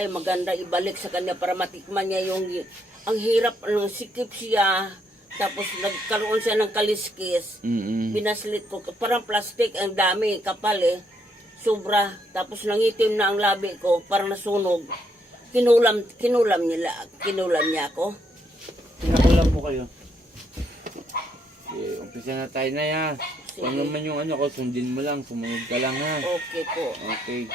ay maganda ibalik sa kanya para matikman niya yung ang hirap, sikip siya. Tapos nagkaroon siya ng kaliskis. Binaslit ko, parang plastic, ang dami, kapal eh. Sobra. Tapos nangitim na ang labi ko, parang nasunog. Kinulam niya ako. Pinakulam po kayo. Okay, umpisa na tayo na ya. Kung ano man yung ano ko, sundin mo lang, sumunod ka lang ha. Okay po. Okay.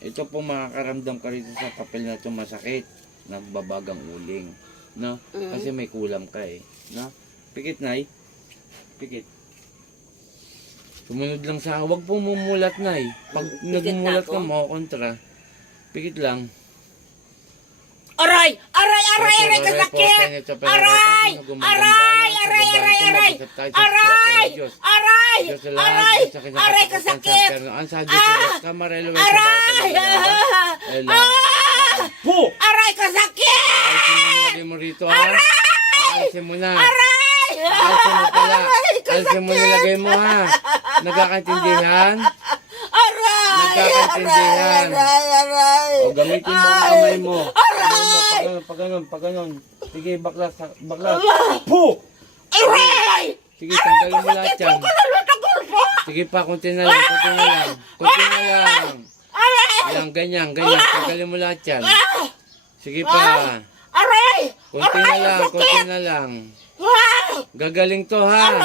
Ito po makakaramdam ka rito sa papel na ito masakit. Nagbabagang uling. No? Kasi may kulam ka eh. No? Pikit nay. Pikit. Sumunod lang sa, huwag po mumulat nay. Pag nagmumulat ka mo, kontra. Pikit lang. Aray! Aray! Aray! Aray! Kasakit! Aray! Aray! Aray! Aray! Aray! Aray! Aray! Aray! Aray! Kasakit! Aray! Po! Aray! Kasakit! Alisin mo rito ha. Alisin mo na. Aray! Alisin mo pala. Alisin mo nilagay mo ha. Nagkakaintindihan? Aray! Nagkakaintindihan. Aray! O gamitin mo ang kamay mo. Pag ganun. Sige, baklas. Po! Aray! Sige, tanggalin mo lahat yan. Sige pa, kunti na lang. Yan, ganyan. Tanggalin mo lahat yan. Sige pa. Aray! Kunti na lang. Gagaling to ha.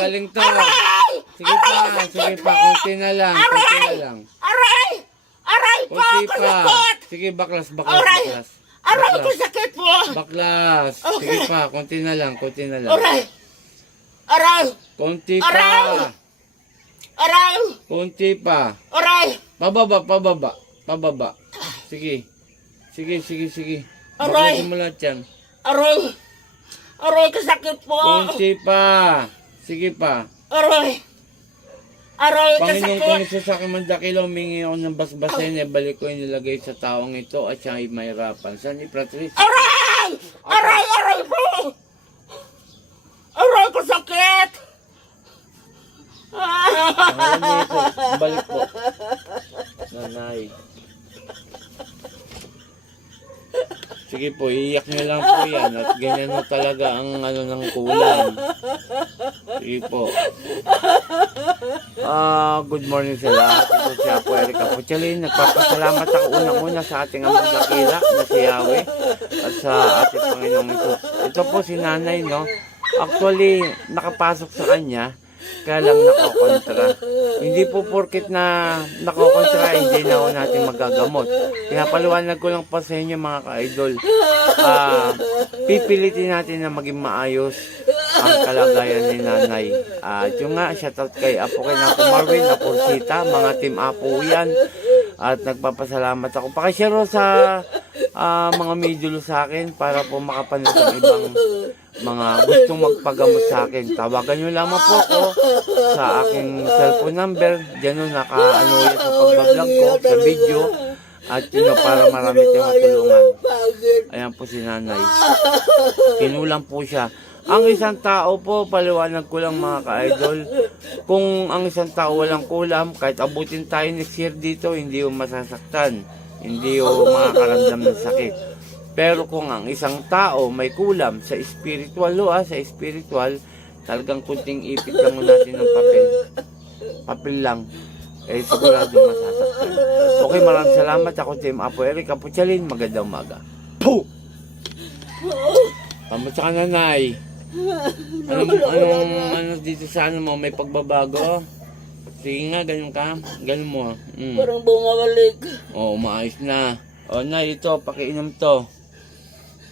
Gagaling to. Sige pa, kunti na lang. Aray! Aray po! Kunti pa. Kasakit! Sige, baklas. Aray ko sakit po! Baklas. Sige pa, kunti na lang. Aray! Aray! Kunti pa. Aray! Kunti pa. Aray! Pababa. Sige. Aray! Baklasin mo lahat yan. Aray! Aray kasakit po! Kunti pa. Sige pa. Aray! Aray Panginoon kasakit! kung isa sa akin mandakila, humingi ako ng basbasin, balik ko yung nilagay sa taong ito at siya ay mahirapan. Saan ni Patrice? Aray! Aray po! Aray kasakit! Pangalan niya ito, balik po. Nanay. Sige po, iiyak niyo lang po yan at ganyan mo talaga ang ano ng kulang. Sige po. Good morning sa lahat. Ito si Apo Erika Puchalin. Nagpapasalamat ako unang-una sa ating amang dakila na si Yahweh at sa ating Panginoong ito. Ito po si nanay, no? Actually, nakapasok sa kanya, kaya lang nakokontra. Hindi po porkit na nakokontra, hindi na ako natin magagamot. Pinapaliwanag ko lang po sa inyo mga ka-idol. Pipilitin natin na maging maayos ang kalagayan ni nanay. Yung nga, shoutout kay Apo kay Napo Marvin, Apo Sita, mga team Apo yan. At nagpapasalamat ako. Pakishare sa mga medyo sa akin para po makapanood ng ibang mga gustong magpagamot sa akin. Tawagan nyo lamang po ako sa aking cellphone number. Diyan naka-ano yan sa pagbablog ko, sa video. At yun para marami tayong matulungan. Ayan po si nanay. Kinulang po siya. Ang isang tao po, paliwanag ko lang mga ka-idol, kung ang isang tao walang kulam, kahit abutin tayo next year dito, hindi yung masasaktan. Hindi yung makakaramdam ng sakit. Pero kung ang isang tao may kulam sa spiritual, sa spiritual, talagang kunting ipit lang natin ng papel lang, sigurado masasaktan. Okay, maraming salamat. Ako Team Apo Erika Puchalin. Magandang umaga. Po! Kamusta ka nanay? Ano dito sa ano mo? May pagbabago? Sige nga, ganun ka. Ganun mo. Parang bumabalik. Oo, maayos na. O, nay, ito, pakiinom to.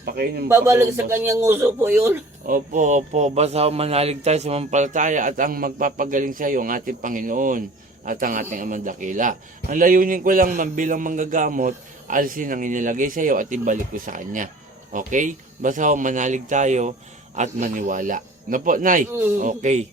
Pakiinom. Babalik sa kanyang uso po yun. Opo. Basta manalig tayo sa mampalataya at ang magpapagaling sa iyo ang ating Panginoon at ang ating Amang Dakila. Ang layunin ko lang bilang manggagamot, alisin ang inilagay sa iyo at ibalik ko sa Kanya. Okay? Basta manalig tayo at maniwala. Na po, nay? Okay.